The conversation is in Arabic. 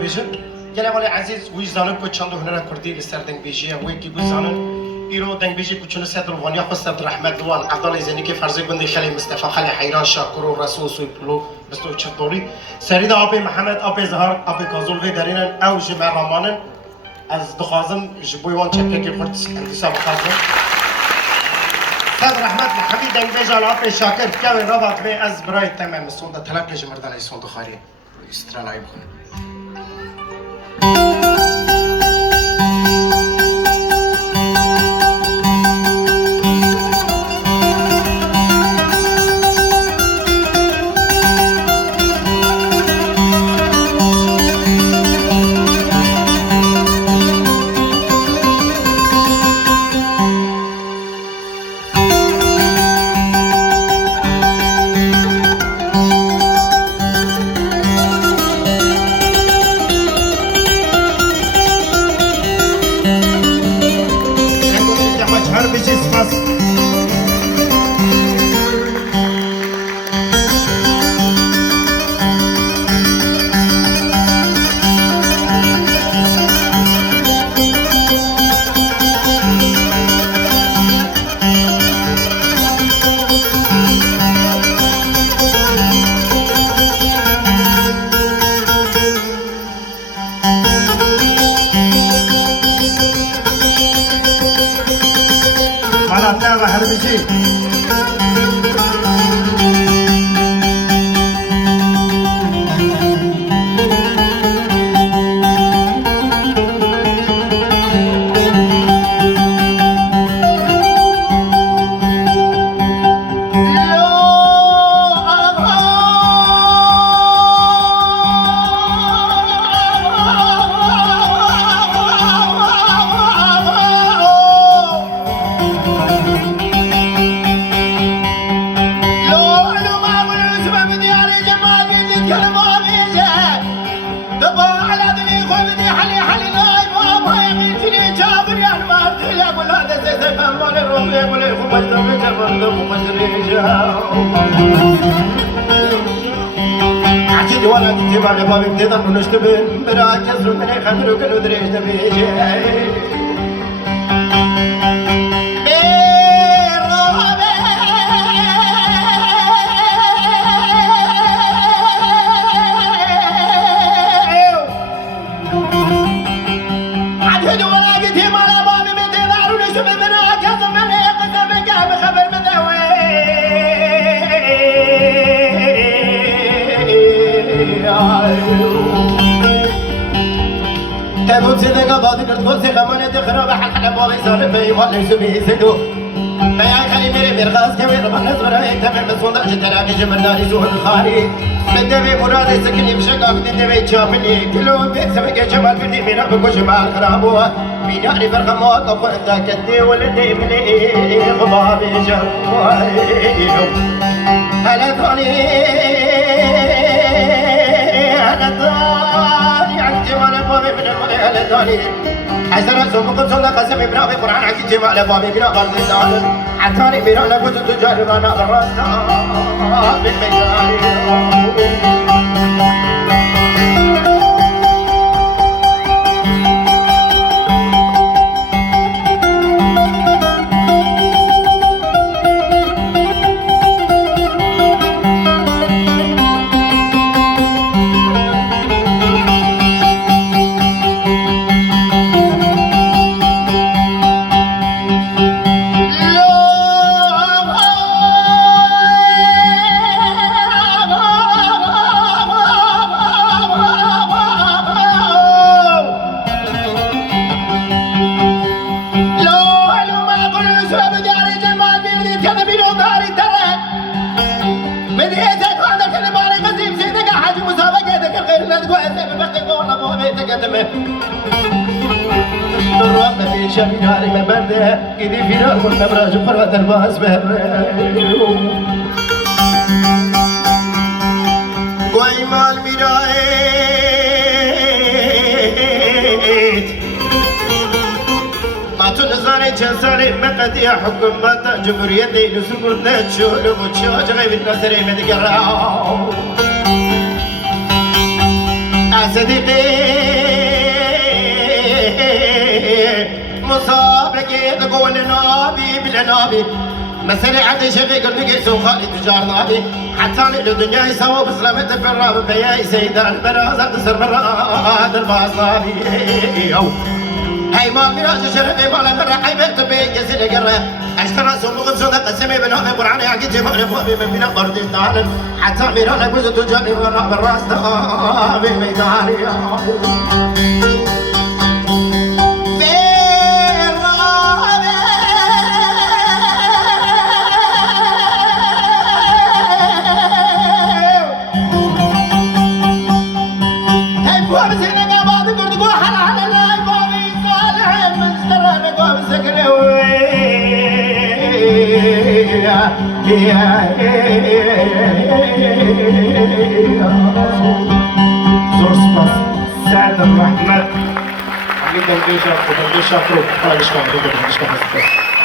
بيجن قال ولي عزيز ويش زانن كو چندو هنر كردي لسر دنگ بيجي ويكي كو زانن ايرو دنگ بيجي كو چون سيد روانيا خو سيد رحمت دوان عبدالله زيني كي فرض بندي خلي مصطفى خلي حيران شاكر ورسول سويبلو بستو چطوري سريد ابي محمد ابي زهر ابي كازول في دارين او جمع رمانن از دخازم جبويوان چكه كي فرت انتصاب خازم سيد رحمت محمد دنگ بيجي ابي شاكر كاوي ربط بي از براي تمام الصوت تلقى جمردان اي صوت خاري استرالاي بخون عتيد ولا تجمع لبابي بتقدر نشتبه براكز من خدرك ندري تبيجي عتيد ولا تجمع لبابي بتقدر نشتبه براكز من خدرك بخبر مذوي تبوت سيدك ضاد كرت قلت خمانة خراب حل حل بابي صار في والله سبي سدو يا خلي ميري مرغاز كوي ربنا نزبر تمام بسوندا جتراك جمنا يزور الخاري بدبي مراد سكني بشقاق دبي تشافني كلهم بيت سبق جمال بدي ميرا بكو جمال خرابو بيناري فرق موقف انت كدي ولدي ملي غبابي جو هلا توني هلا توني عندي وانا بابي من المولي هلا توني حسنا سوق صلى قسم ابراهيم القران عكي جمال بابي بنا برد الدار عطاني بيرانا كنت تجرب انا غرسنا بالمجاري الرب في شميناري مبرده إيدي في نار والنبراج وقربة الباس بهره قويمال مرايت ما تنزاري جسالي مقدي حكومة جمهورية نسوكر نتشول ومتشاج غيب النظري مدقراو أصدقي ولنابي بلنابي مسألة عدي شغي قلت قيسو خالي تجار نابي حتى للدنيا يسوى بسلامة بالراب بيا سيدان برازة تسر براد الباص نابي هاي ما ميراج شرفي مالا مرة حيبت بي يزيل قرة اشترى سوق غبزة قسمي بنوبي قراني عقيد جمال بوبي من بنا قردي تعالى حتى ميرانا بوزة تجاني وانا بالراس نابي ميداني زور سباس سعد الرحمن عميد الجيش خد الجيش أفروك خلاص كم